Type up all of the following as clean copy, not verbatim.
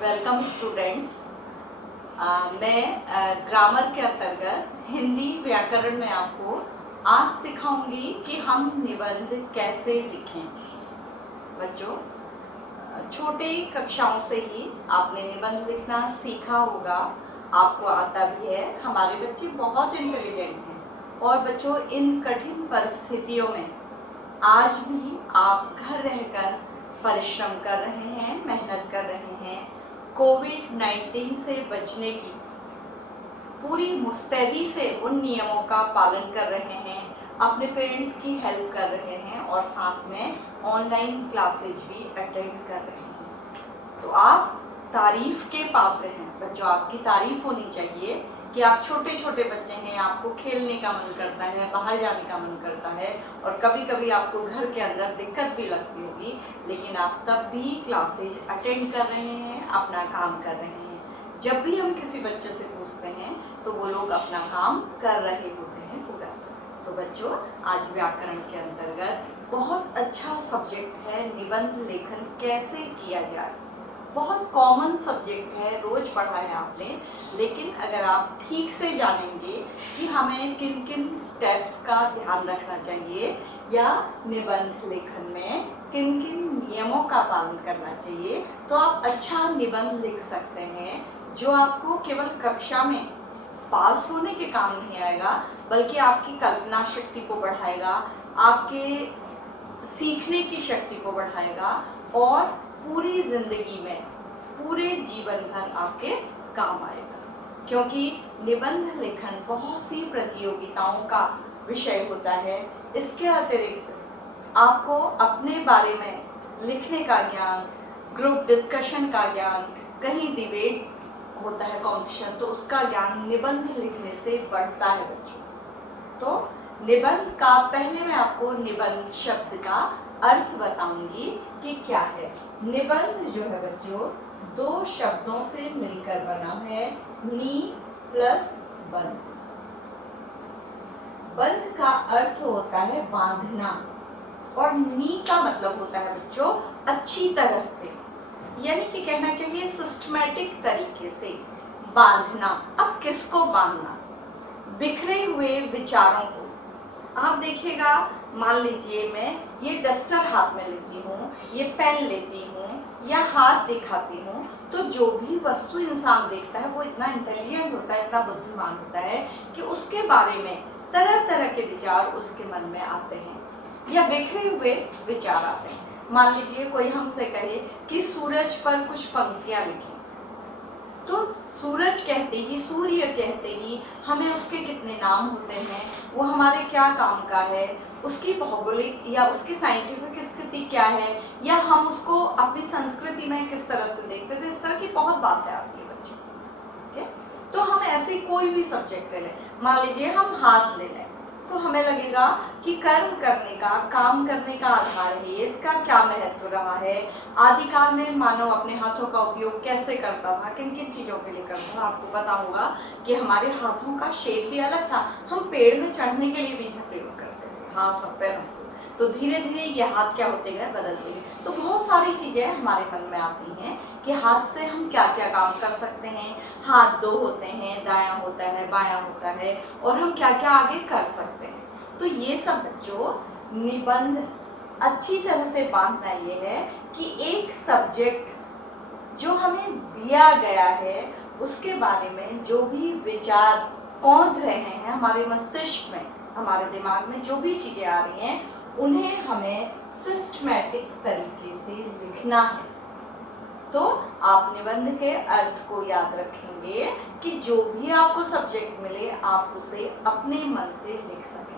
Welcome students. मैं grammar के अंतर्गत हिंदी व्याकरण में आपको आज सिखाऊंगी कि हम निबंध कैसे लिखें। बच्चों, छोटी कक्षाओं से ही आपने निबंध लिखना सीखा होगा, आपको आता भी है। हमारे बच्चे बहुत इंटेलिजेंट हैं और बच्चों, इन कठिन परिस्थितियों में आज भी आप घर रहकर परिश्रम कर रहे हैं, मेहनत कर रहे हैं। कोविड-19 से बचने की पूरी मुस्तैदी से उन नियमों का पालन कर रहे हैं, अपने पेरेंट्स की हेल्प कर रहे हैं और साथ में ऑनलाइन क्लासेज भी अटेंड कर रहे हैं। तो आप तारीफ के पात्र हैं बच्चों, आपकी तारीफ होनी चाहिए कि आप छोटे छोटे बच्चे हैं, आपको खेलने का मन करता है, बाहर जाने का मन करता है और कभी कभी आपको घर के अंदर दिक्कत भी लगती होगी, लेकिन आप तब भी क्लासेज अटेंड कर रहे हैं, अपना काम कर रहे हैं। जब भी हम किसी बच्चे से पूछते हैं तो वो लोग अपना काम कर रहे होते हैं पूरा। तो बच्चों, आज व्याकरण के अंतर्गत बहुत अच्छा सब्जेक्ट है निबंध लेखन कैसे किया जाए। बहुत कॉमन सब्जेक्ट है, रोज पढ़ा है आपने, लेकिन अगर आप ठीक से जानेंगे कि हमें किन किन स्टेप्स का ध्यान रखना चाहिए या निबंध लेखन में किन किन नियमों का पालन करना चाहिए, तो आप अच्छा निबंध लिख सकते हैं, जो आपको केवल कक्षा में पास होने के काम नहीं आएगा, बल्कि आपकी कल्पना शक्ति को बढ़ाएगा, आपके सीखने की शक्ति को बढ़ाएगा और पूरी जिंदगी में पूरे जीवन भर आपके काम आएगा। क्योंकि निबंध लेखन बहुत सी प्रतियोगिताओं का विषय होता है। इसके अतिरिक्त आपको अपने बारे में लिखने का ज्ञान, ग्रुप डिस्कशन का ज्ञान, कहीं डिबेट होता है कॉम्पिटिशन, तो उसका ज्ञान निबंध लिखने से बढ़ता है बच्चों। तो निबंध का पहले मैं आपको निबंध शब्द का अर्थ बताऊंगी कि क्या है। निबंध जो है बच्चों, दो शब्दों से मिलकर बना है, नी प्लस बंध। बंध का अर्थ होता है बांधना और नी का मतलब होता है बच्चों अच्छी तरह से, यानी कि कहना चाहिए सिस्टमैटिक तरीके से बांधना। अब किसको बांधना? बिखरे हुए विचारों को। आप देखिएगा, मान लीजिए मैं ये डस्टर हाथ में लेती हूँ, ये पेन लेती हूँ या हाथ दिखाती हूँ, तो जो भी वस्तु इंसान देखता है वो इतना इंटेलिजेंट होता है, इतना बुद्धिमान होता है कि उसके बारे में तरह तरह के विचार उसके मन में आते हैं या बिखरे हुए विचार आते हैं। मान लीजिए कोई हमसे कहे कि सूरज पर कुछ पंक्तियाँ लिखें, तो सूरज कहते ही, सूर्य कहते ही हमें उसके कितने नाम होते हैं, वो हमारे क्या काम का है, उसकी भौगोलिक या उसकी साइंटिफिक स्थिति क्या है, या हम उसको अपनी संस्कृति में किस तरह से देखते थे, इस तरह की बहुत बातें आती है बच्चों। ठीक है, तो हम ऐसे कोई भी सब्जेक्ट ले लें, मान लीजिए हम हाथ ले लें, तो हमें लगेगा कि कर्म करने का, काम करने का आधार है, इसका क्या महत्व रहा है, आदिकाल में मानव अपने हाथों का उपयोग कैसे करता था, किन किन चीज़ों के लिए करता था। आपको पता होगा कि हमारे हाथों का शेप भी अलग था, हम पेड़ में चढ़ने के लिए भी प्रयोग करते थे हाथ और पैरों को। तो धीरे धीरे ये हाथ क्या होते गए, बदलते गए। तो बहुत सारी चीज़ें हमारे मन में आती हैं कि हाथ से हम क्या क्या काम कर सकते हैं। हाथ दो होते हैं, दायां होता है, बायां होता है, और हम क्या क्या आगे कर सकते हैं। तो ये सब बच्चों निबंध अच्छी तरह से बांधना ये है कि एक सब्जेक्ट जो हमें दिया गया है उसके बारे में जो भी विचार कौंध रहे हैं हमारे मस्तिष्क में, हमारे दिमाग में जो भी चीज़ें आ रही हैं, उन्हें हमें सिस्टमैटिक तरीके से लिखना है। तो आप निबंध के अर्थ को याद रखेंगे कि जो भी आपको सब्जेक्ट मिले आप उसे अपने मन से लिख सकें।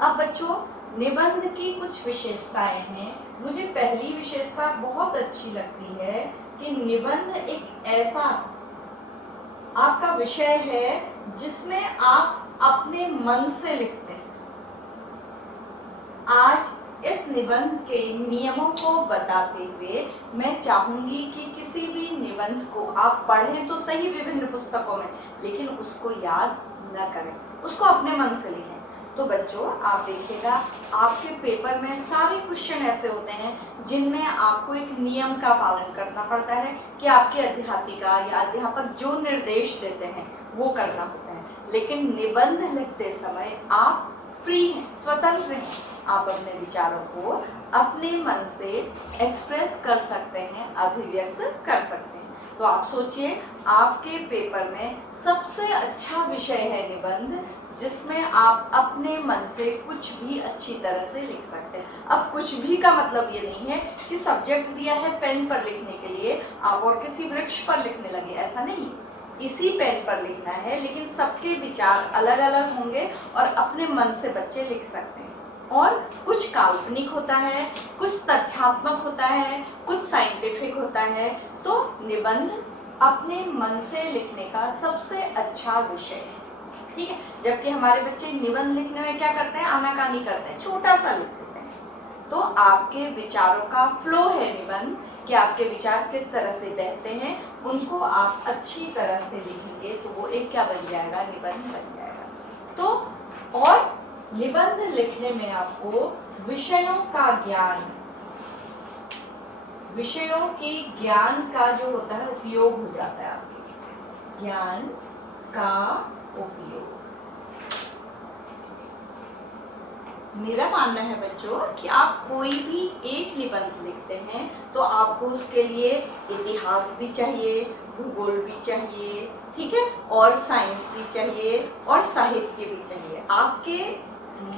अब बच्चों, निबंध की कुछ विशेषताएं हैं। मुझे पहली विशेषता बहुत अच्छी लगती है कि निबंध एक ऐसा आपका विषय है जिसमें आप अपने मन से लिखते हैं। आज इस निबंध के नियमों को बताते हुए मैं चाहूंगी कि किसी भी निबंध को आप पढ़ें तो सही विभिन्न पुस्तकों में, लेकिन उसको याद न करें, उसको अपने मन से लिखें। तो बच्चों आप देखिएगा आपके पेपर में सारे क्वेश्चन ऐसे होते हैं जिनमें आपको एक नियम का पालन करना पड़ता है कि आपके अध्यापिका या अध्यापक जो निर्देश देते हैं वो करना होता है। लेकिन निबंध लिखते समय आप फ्री हैं, स्वतंत्र हैं, आप अपने विचारों को अपने मन से एक्सप्रेस कर सकते हैं, अभिव्यक्त कर सकते हैं। तो आप सोचिए आपके पेपर में सबसे अच्छा विषय है निबंध, जिसमें आप अपने मन से कुछ भी अच्छी तरह से लिख सकते हैं। अब कुछ भी का मतलब ये नहीं है कि सब्जेक्ट दिया है पेन पर लिखने के लिए आप और किसी वृक्ष पर लिखने लगे, ऐसा नहीं। इसी पेन पर लिखना है, लेकिन सबके विचार अलग अलग होंगे और अपने मन से बच्चे लिख सकते हैं। और कुछ काल्पनिक होता है, कुछ तथ्यात्मक होता है, कुछ साइंटिफिक होता है। तो निबंध अपने मन से लिखने का सबसे अच्छा विषय है, ठीक है। जबकि हमारे बच्चे निबंध लिखने में क्या करते हैं, आनाकानी करते हैं, छोटा सा लिख देते हैं। तो आपके विचारों का फ्लो है निबंध, कि आपके विचार किस तरह से बहते हैं, उनको आप अच्छी तरह से लिखेंगे तो वो एक क्या बन जाएगा, निबंध बन जाएगा। तो और निबंध लिखने में आपको विषयों का ज्ञान, विषयों के ज्ञान का जो होता है उपयोग हो जाता है, आपके ज्ञान का उपयोग। मेरा मानना है बच्चों कि आप कोई भी एक निबंध लिखते हैं तो आपको उसके लिए इतिहास भी चाहिए, भूगोल भी चाहिए, ठीक है, और साइंस भी चाहिए और साहित्य भी चाहिए। आपके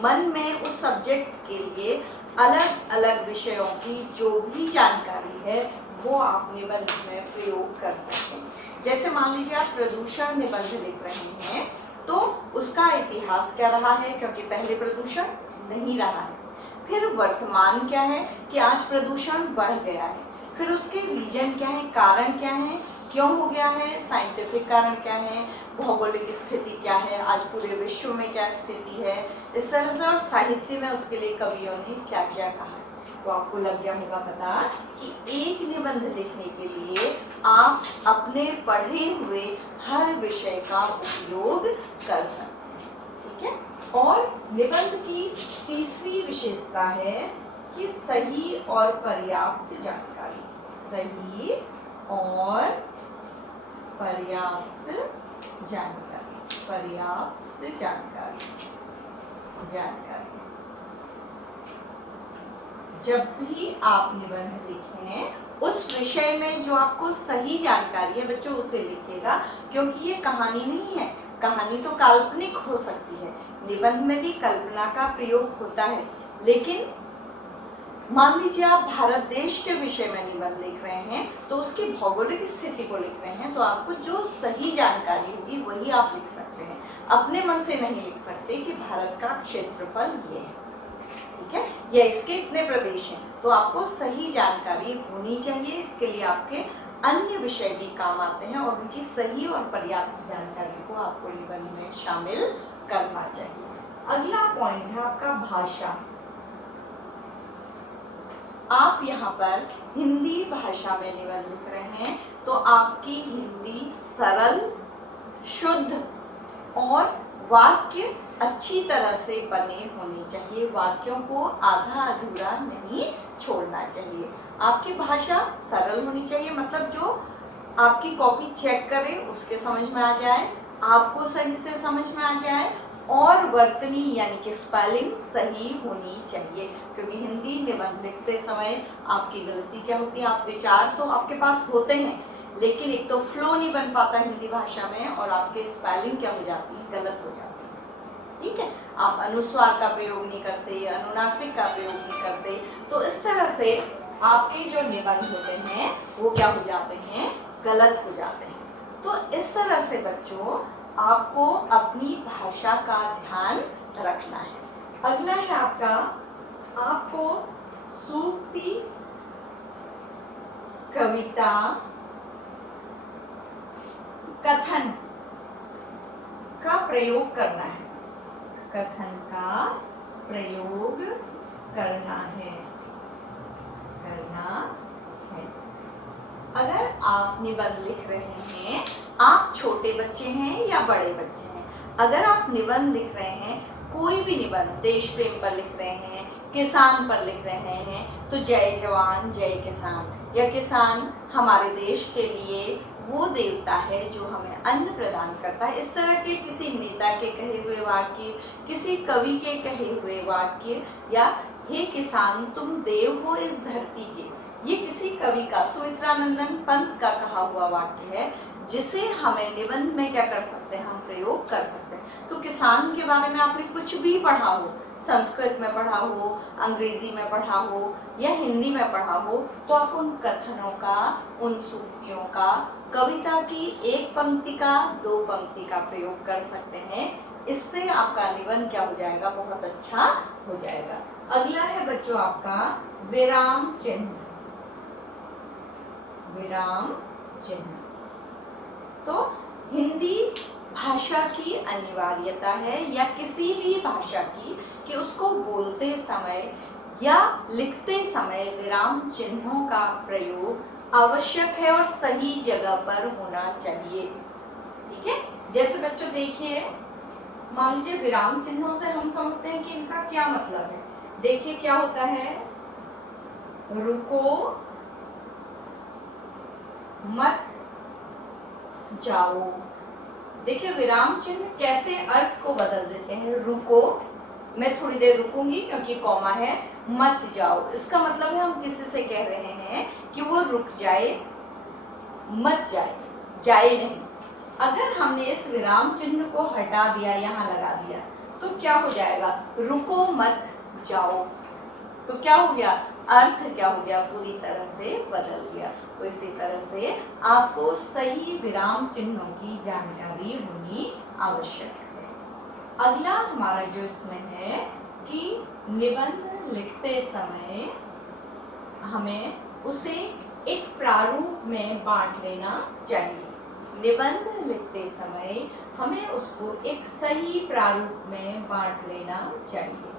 मन में उस सब्जेक्ट के लिए अलग अलग विषयों की जो भी जानकारी है वो आप निबंध में प्रयोग कर सकते हैं। जैसे मान लीजिए आप प्रदूषण निबंध लिख रहे हैं तो उसका इतिहास क्या रहा है, क्योंकि पहले प्रदूषण नहीं रहा है। फिर वर्तमान क्या है कि आज प्रदूषण बढ़ गया है। फिर उसके रीजन क्या है, कारण क्या है, क्यों हो गया है, साइंटिफिक कारण क्या है, भौगोलिक स्थिति क्या है, आज पूरे विश्व में क्या स्थिति है, इस तरह से। और साहित्य में उसके लिए कवियों ने क्या क्या कहा है। तो आपको लग गया होगा पता कि एक निबंध लिखने के लिए आप अपने पढ़े हुए हर विषय का उपयोग कर सकते हैं, ठीक है। और निबंध की तीसरी विशेषता है कि सही और पर्याप्त जानकारी, सही और पर्याप्त जानकारी, पर्याप्त जानकारी, जानकारी। जब भी आप निबंध लिखें उस विषय में जो आपको सही जानकारी है बच्चों उसे लिखिएगा, क्योंकि ये कहानी नहीं है। कहानी तो काल्पनिक हो सकती है, निबंध में भी कल्पना का प्रयोग होता है। लेकिन मान लीजिए आप भारत देश के विषय में निबंध लिख रहे हैं तो उसकी भौगोलिक स्थिति को लिख रहे हैं, तो आपको जो सही जानकारी होगी वही आप लिख सकते हैं। अपने मन से नहीं लिख सकते कि भारत का क्षेत्रफल ये है, ठीक है, या इसके इतने प्रदेश हैं। तो आपको सही जानकारी होनी चाहिए। इसके लिए आपके अन्य विषय भी काम आते हैं और उनकी सही और पर्याप्त जानकारी को आपको निबंध में शामिल करना चाहिए। अगला पॉइंट है आपका भाषा। आप यहाँ पर हिंदी भाषा में निबंध लिख रहे हैं तो आपकी हिंदी सरल, शुद्ध और वाक्य अच्छी तरह से बने होने चाहिए। वाक्यों को आधा अधूरा नहीं छोड़ना चाहिए। आपकी भाषा सरल होनी चाहिए, मतलब जो आपकी कॉपी चेक करे उसके समझ में आ जाए, आपको सही से समझ में आ जाए, और वर्तनी यानी कि स्पेलिंग सही होनी चाहिए। क्योंकि हिंदी निबंध लिखते समय आपकी गलती क्या होती है, आप विचार तो आपके पास होते हैं लेकिन एक तो फ्लो नहीं बन पाता हिंदी भाषा में, और आपके स्पेलिंग क्या हो जाती है, गलत हो जाती है, ठीक है। आप अनुस्वार का प्रयोग नहीं करते, अनुनासिक का प्रयोग नहीं करते, तो इस तरह से आपके जो निबंध होते हैं वो क्या हो जाते हैं, गलत हो जाते हैं। तो इस तरह से बच्चों आपको अपनी भाषा का ध्यान रखना है। अगला है आपको सूक्ति, कविता, कथन का प्रयोग करना है, कथन का प्रयोग करना है। अगर आप निबंध लिख रहे हैं, आप छोटे बच्चे हैं या बड़े बच्चे हैं, अगर आप निबंध लिख रहे हैं कोई भी निबंध देश प्रेम पर लिख रहे हैं, किसान पर लिख रहे हैं, तो जय जवान जय किसान, या किसान हमारे देश के लिए वो देवता है जो हमें अन्न प्रदान करता है, इस तरह के किसी नेता के कहे हुए वाक्य, किसी कवि के कहे हुए वाक्य, या हे किसान तुम देव हो इस धरती के, ये किसी कवि का, सुमित्रानंदन पंत का कहा हुआ वाक्य है, जिसे हमें निबंध में क्या कर सकते हैं, हम प्रयोग कर सकते हैं। तो किसान के बारे में आपने कुछ भी पढ़ा हो, संस्कृत में पढ़ा हो, अंग्रेजी में पढ़ा हो या हिंदी में पढ़ा हो, तो आप उन कथनों का, उन सूक्तियों का, कविता की एक पंक्ति का, दो पंक्ति का प्रयोग कर सकते हैं। इससे आपका निबंध क्या हो जाएगा, बहुत अच्छा हो जाएगा। अगला है बच्चों आपका विराम चिन्ह। विराम चिन्ह तो हिंदी भाषा की अनिवार्यता है, या किसी भी भाषा की, कि उसको बोलते समय या लिखते समय विराम चिन्हों का प्रयोग आवश्यक है और सही जगह पर होना चाहिए। ठीक है, जैसे बच्चों देखिए, मान लीजिए विराम चिन्हों से हम समझते हैं कि इनका क्या मतलब है। देखिए क्या होता है, रुको मत जाओ। देखिए विराम चिन्ह कैसे अर्थ को बदल देते हैं। रुको, मैं थोड़ी देर रुकूंगी क्योंकि कॉमा है। मत जाओ, इसका मतलब है हम किसी से कह रहे हैं कि वो रुक जाए, मत जाए, जाए नहीं। अगर हमने इस विराम चिन्ह को हटा दिया, यहाँ लगा दिया, तो क्या हो जाएगा, रुको मत जाओ। तो क्या हो गया, अर्थ क्या हो गया, पूरी तरह से बदल गया। तो इसी तरह से आपको सही विराम चिन्हों की जानकारी होनी आवश्यक है। अगला हमारा जो इसमें है कि निबंध लिखते समय हमें उसे एक प्रारूप में बांट लेना चाहिए। निबंध लिखते समय हमें उसको एक सही प्रारूप में बांट लेना चाहिए।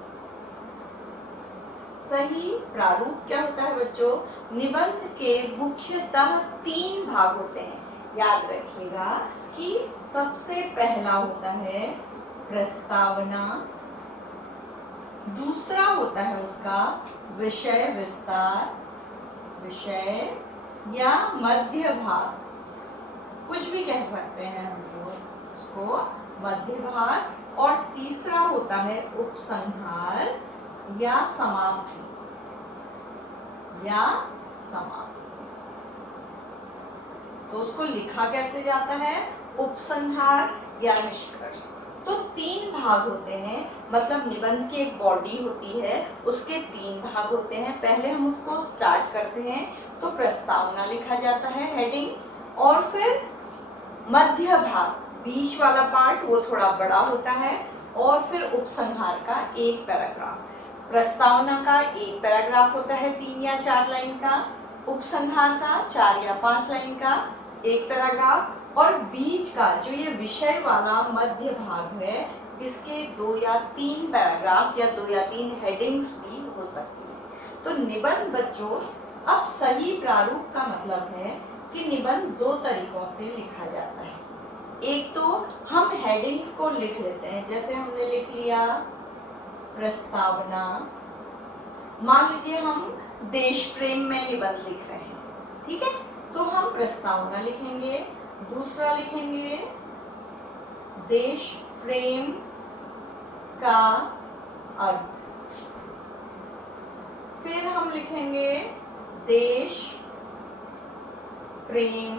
सही प्रारूप क्या होता है बच्चों, निबंध के मुख्यतः 3 भाग होते हैं। याद रखिएगा कि सबसे पहला होता है प्रस्तावना, दूसरा होता है उसका विषय विस्तार, विषय या मध्य भाग, कुछ भी कह सकते हैं हम लोग उसको, मध्य भाग, और तीसरा होता है उपसंहार या समाप्ति, या समाप्ति। तो उसको लिखा कैसे जाता है, उपसंहार या निष्कर्ष। तो 3 भाग होते हैं, मतलब निबंध की एक बॉडी होती है, उसके 3 भाग होते हैं। पहले हम उसको स्टार्ट करते हैं, तो प्रस्तावना लिखा जाता है, हेडिंग, और फिर मध्य भाग, बीच वाला पार्ट, वो थोड़ा बड़ा होता है, और फिर उपसंहार का एक पैराग्राफ। प्रस्तावना का एक पैराग्राफ होता है 3 या 4 लाइन का, उपसंहार का 4 या 5 लाइन का एक पैराग्राफ, और बीच का जो ये विषय वाला मध्य भाग है, इसके 2 या 3 पैराग्राफ या 2 या 3 हेडिंग्स भी हो सकती है। तो निबंध बच्चों, अब सही प्रारूप का मतलब है कि निबंध 2 तरीकों से लिखा जाता है। एक तो हम हेडिंग्स को लिख लेते हैं, जैसे हमने लिख लिया प्रस्तावना। मान लीजिए हम देश प्रेम में निबंध लिख रहे हैं, ठीक है, तो हम प्रस्तावना लिखेंगे, दूसरा लिखेंगे देश प्रेम का अर्थ, फिर हम लिखेंगे देश प्रेम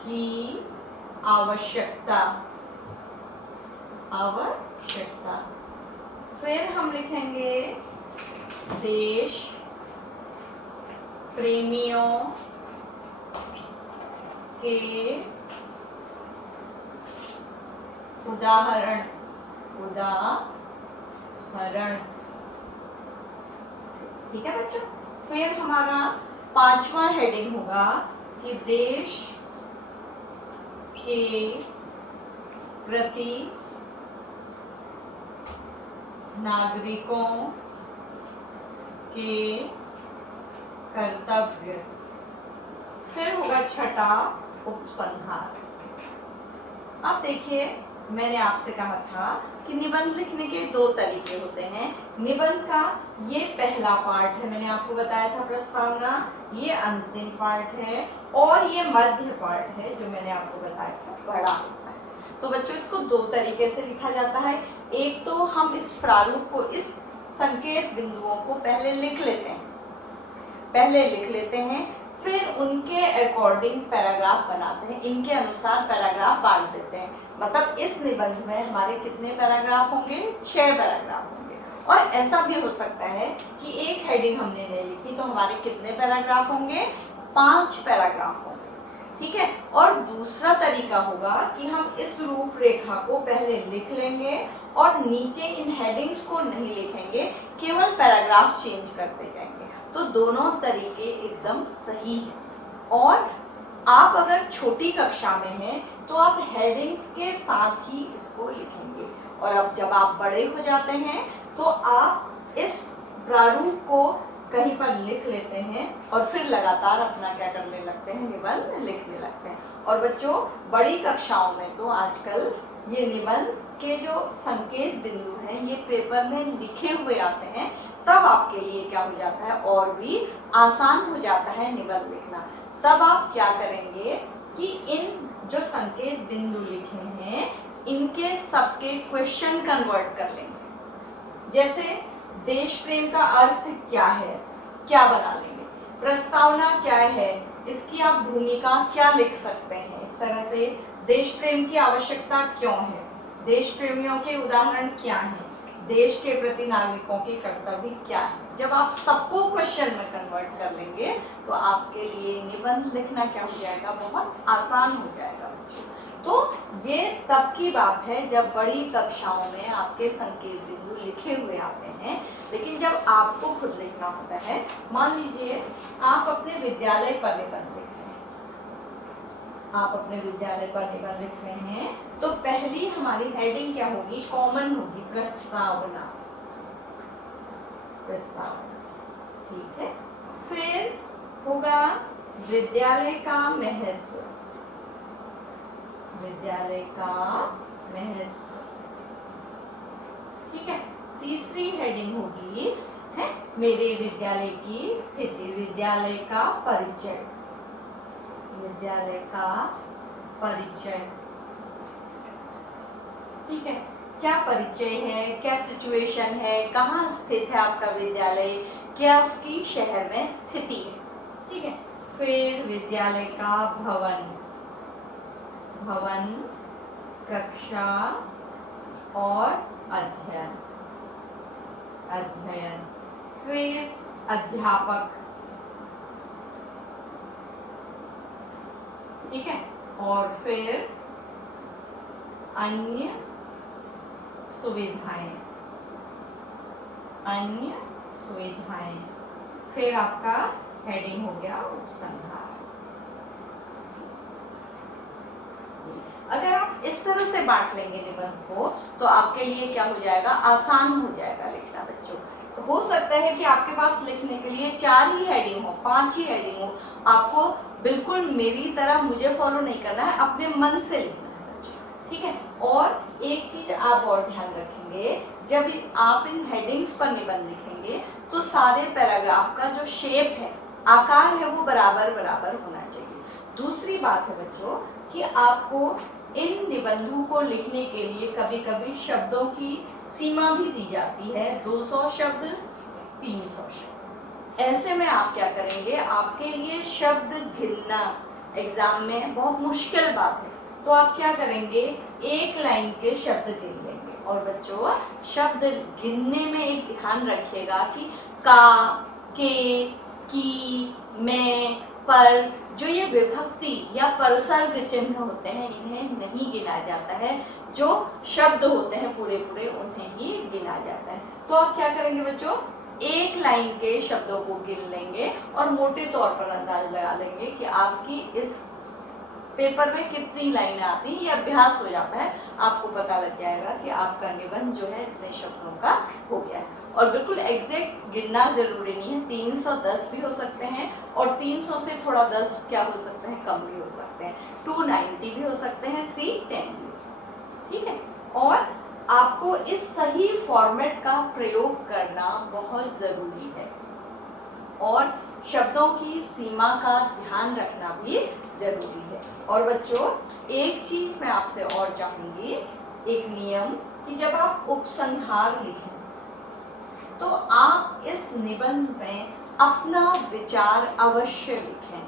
की आवश्यकता, आवश्यकता, फिर हम लिखेंगे देश प्रेमियों के उदाहरण, उदाहरण, ठीक है बच्चों। फिर हमारा 5वां हेडिंग होगा कि देश के प्रति नागरिकों के कर्तव्य, फिर होगा 6वां उपसंहार। अब देखिए मैंने आपसे कहा था कि निबंध लिखने के दो तरीके होते हैं। निबंध का ये पहला पार्ट है, मैंने आपको बताया था प्रस्तावना, ये अंतिम पार्ट है और ये मध्य पार्ट है जो मैंने आपको बताया था बड़ा होता है। तो बच्चों इसको दो तरीके से लिखा जाता है। एक तो हम इस प्रारूप को, इस संकेत बिंदुओं को पहले लिख लेते हैं, फिर उनके अकॉर्डिंग पैराग्राफ बनाते हैं, इनके अनुसार पैराग्राफ बांट देते हैं। मतलब इस निबंध में हमारे कितने पैराग्राफ होंगे? 6 पैराग्राफ होंगे। और ऐसा भी हो सकता है कि एक हेडिंग हमने नहीं लिखी तो हमारे कितने पैराग्राफ होंगे? 5 पैराग्राफ होंगे। ठीक है। और दूसरा तरीका होगा कि हम इस रूपरेखा को पहले लिख लेंगे और नीचे इन हेडिंग्स को नहीं लिखेंगे, केवल पैराग्राफ चेंज करते जाएंगे। तो दोनों तरीके एकदम सही हैं। और आप अगर छोटी कक्षा में हैं तो आप हेडिंग्स के साथ ही इसको लिखेंगे, और अब जब आप बड़े हो जाते हैं तो आप इस प्रारूप को कहीं पर लिख लेते हैं और फिर लगातार अपना क्या करने लगते हैं? निबंध लिखने लगते हैं। और बच्चों बड़ी कक्षाओं में तो आजकल ये निबंध के जो संकेत बिंदु हैं ये पेपर में लिखे हुए आते हैं, तब आपके लिए क्या हो जाता है? और भी आसान हो जाता है निबंध लिखना। तब आप क्या करेंगे कि इन जो संकेत बिंदु लिखे हैं इनके सबके क्वेश्चन कन्वर्ट कर लेंगे। जैसे देश प्रेम का अर्थ क्या है, क्या बना लेंगे? प्रस्तावना क्या है, इसकी आप भूमिका क्या लिख सकते हैं? इस तरह से देश प्रेम की आवश्यकता क्यों है, देश प्रेमियों के उदाहरण क्या हैं, देश के प्रति नागरिकों के कर्तव्य क्या है। जब आप सबको क्वेश्चन में कन्वर्ट कर लेंगे तो आपके लिए निबंध लिखना क्या हो जाएगा? बहुत आसान हो जाएगा बच्चों। तो ये तब की बात है जब बड़ी कक्षाओं में आपके संकेत बिंदु लिखे हुए आते हैं, लेकिन जब आपको खुद लिखना होता है, मान लीजिए आप अपने विद्यालय पर निबंध लिख रहे हैं, आप अपने विद्यालय पर निबंध लिख रहे हैं, तो पहली हमारी हेडिंग क्या होगी? कॉमन होगी, प्रस्तावना। ठीक है। फिर होगा विद्यालय का महत्व, विद्यालय का महत्व। ठीक है। तीसरी हेडिंग होगी है मेरे विद्यालय की स्थिति, विद्यालय का परिचय, विद्यालय का परिचय। ठीक है। क्या परिचय है, क्या सिचुएशन है, कहाँ स्थित है आपका विद्यालय, क्या उसकी शहर में स्थिति है। ठीक है। फिर विद्यालय का भवन, भवन, कक्षा और अध्ययन, अध्ययन। फिर अध्यापक। ठीक है। और फिर अन्य सुविधाएं, अन्य सुविधाएं। फिर आपका हेडिंग हो गया उपसंहार। अगर आप इस तरह से बांट लेंगे निबंध को तो आपके लिए क्या हो जाएगा? आसान हो जाएगा लिखना बच्चों। तो हो सकता है कि आपके पास लिखने के लिए 4 ही हेडिंग हो, 5 ही हेडिंग हो। आपको बिल्कुल मेरी तरह मुझे फॉलो नहीं करना है, अपने मन से लिखना है बच्चों। ठीक है। और एक चीज आप और ध्यान रखेंगे, जब आप इन हेडिंग्स पर निबंध लिखेंगे तो सारे पैराग्राफ का जो शेप है, आकार है, वो बराबर बराबर होना चाहिए। दूसरी बात है बच्चों कि आपको इन निबंधों को लिखने के लिए कभी कभी शब्दों की सीमा भी दी जाती है, 200 शब्द, 300 शब्द। ऐसे में आप क्या करेंगे? आपके लिए शब्द गिनना एग्जाम में बहुत मुश्किल बात है, तो आप क्या करेंगे? एक लाइन के शब्द गिन लेंगे। और बच्चों शब्द गिनने में एक ध्यान रखिएगा कि का, के, की, में, पर, जो ये विभक्ति या परसर्ग चिन्ह होते हैं इन्हें नहीं गिना जाता है। जो शब्द होते हैं पूरे पूरे उन्हें ही गिना जाता है। तो आप क्या करेंगे बच्चों? एक लाइन के शब्दों को गिन लेंगे और मोटे तौर पर अंदाज लगा लेंगे कि आपकी इस पेपर में कितनी लाइनें आती हैं। ये अभ्यास हो जाता है, आपको पता लग जाएगा कि आपका निबंध जो है इतने शब्दों का हो गया है। और बिल्कुल एग्जैक्ट गिनना जरूरी नहीं है, 310 भी हो सकते हैं और 300 से थोड़ा 10 क्या हो सकते हैं, कम भी हो सकते हैं, 290 भी हो सकते हैं, 310 भी हो सकते हैं। ठीक है। और आपको इस सही फॉर्मेट का प्रयोग करना बहुत ज़रूरी है और शब्दों की सीमा का ध्यान रखना भी जरूरी है। और बच्चों, एक चीज मैं आपसे और चाहूंगी, एक नियम, कि जब आप उपसंहार लिखें तो आप इस निबंध में अपना विचार अवश्य लिखें।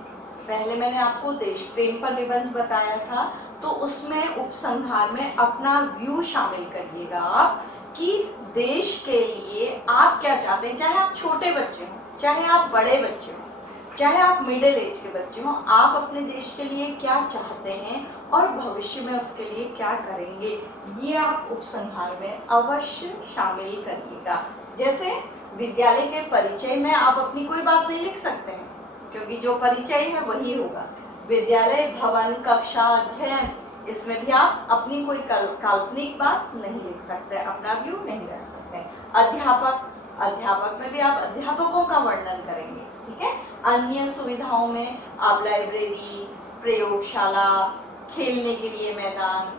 पहले मैंने आपको देश प्रेम पर निबंध बताया था, तो उसमें उपसंहार में अपना व्यू शामिल करिएगा आप, कि देश के लिए आप क्या चाहते हैं। चाहे आप छोटे बच्चे हों, चाहे आप बड़े बच्चे हों, चाहे आप मिडिल एज के बच्चे हों, आप अपने देश के लिए क्या चाहते हैं और भविष्य में उसके लिए क्या करेंगे, ये आप उपसंहार में अवश्य शामिल करिएगा। जैसे विद्यालय के परिचय में आप अपनी कोई बात नहीं लिख सकते हैं, क्योंकि जो परिचय है वही होगा। विद्यालय भवन, कक्षा, अध्ययन, इसमें भी आप अपनी कोई काल्पनिक बात नहीं लिख सकते, अपना व्यू नहीं रख सकते। अध्यापक में भी आप अध्यापकों का वर्णन करेंगे, ठीक है। अन्य सुविधाओं में आप लाइब्रेरी, प्रयोगशाला, खेलने के लिए मैदान,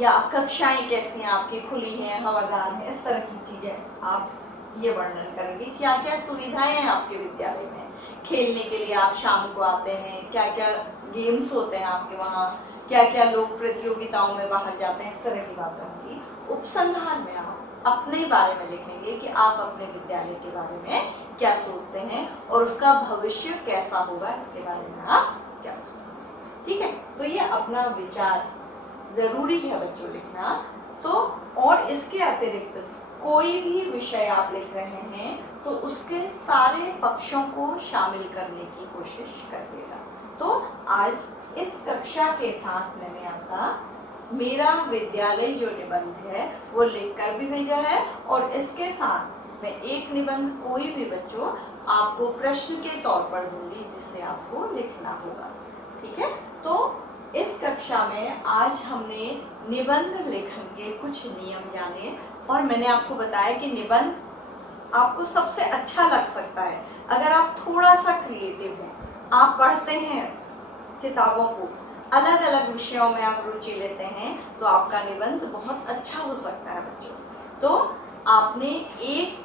या कक्षाएं कैसी हैं आपकी, खुली हैं, हवादार हैं, इस तरह की चीजें आप ये वर्णन करेंगे। क्या क्या सुविधाएं हैं आपके विद्यालय में, खेलने के लिए आप शाम को आते हैं, क्या क्या गेम्स होते हैं आपके वहाँ, क्या क्या लोग प्रतियोगिताओं में बाहर जाते हैं, इस तरह की बातें होंगी। उपसंहार में आप अपने बारे में लिखेंगे कि आप अपने विद्यालय के बारे में क्या सोचते हैं और उसका भविष्य कैसा होगा, इसके बारे में आप क्या सोचते हैं, ठीक है। तो ये अपना विचार जरूरी है बच्चों लिखना। तो और इसके अतिरिक्त कोई भी विषय आप लिख रहे हैं तो उसके सारे पक्षों को शामिल करने की कोशिश करिएगा। तो आज इस कक्षा के साथ मैंने आपका मेरा विद्यालय जो निबंध है वो लिखकर भी भेजा है, और इसके साथ मैं एक निबंध कोई भी बच्चों आपको प्रश्न के तौर पर दूंगी जिसे आपको लिखना होगा, ठीक है। तो इस कक्षा में आज हमने निबंध लेखन के कुछ नियम जाने, और मैंने आपको बताया कि निबंध आपको सबसे अच्छा लग सकता है अगर आप थोड़ा सा क्रिएटिव हैं, आप पढ़ते हैं किताबों को, अलग अलग विषयों में आप रुचि लेते हैं, तो आपका निबंध बहुत अच्छा हो सकता है बच्चों। तो आपने एक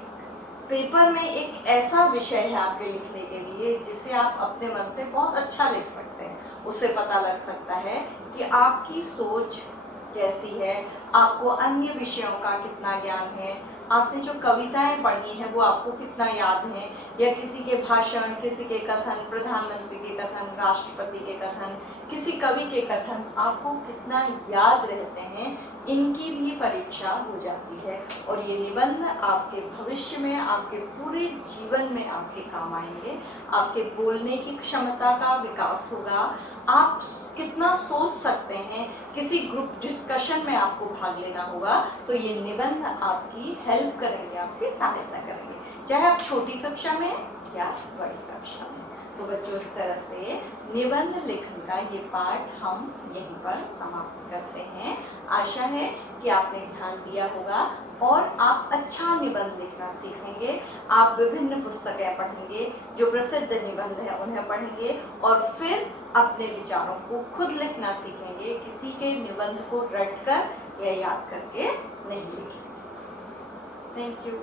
पेपर में एक ऐसा विषय है आपके लिखने के लिए जिसे आप अपने मन से बहुत अच्छा लिख सकते हैं। उससे पता लग सकता है कि आपकी सोच कैसी है, आपको अन्य विषयों का कितना ज्ञान है, आपने जो कविताएं पढ़ी हैं वो आपको कितना याद है, या किसी के भाषण, किसी के कथन, प्रधानमंत्री के कथन, राष्ट्रपति के कथन, किसी कवि के कथन आपको कितना याद रहते हैं, इनकी भी परीक्षा हो जाती है। और ये निबंध आपके भविष्य में, आपके पूरे जीवन में आपके काम आएंगे। आपके बोलने की क्षमता का विकास होगा, आप कितना सोच सकते हैं, किसी ग्रुप डिस्कशन में आपको भाग लेना होगा, तो ये निबंध आपकी हेल्प करेंगे, आपकी सहायता करेंगे, चाहे आप छोटी कक्षा में या बड़ी कक्षा में। तो बच्चों, इस तरह से निबंध लेखन का ये पाठ हम यहीं पर समाप्त करते हैं। आशा है कि आपने ध्यान दिया होगा और आप अच्छा निबंध लिखना सीखेंगे। आप विभिन्न पुस्तकें पढ़ेंगे, जो प्रसिद्ध निबंध हैं उन्हें पढ़ेंगे, और फिर अपने विचारों को खुद लिखना सीखेंगे, किसी के निबंध को रटकर या याद करके नहीं लिखेंगे। Thank you.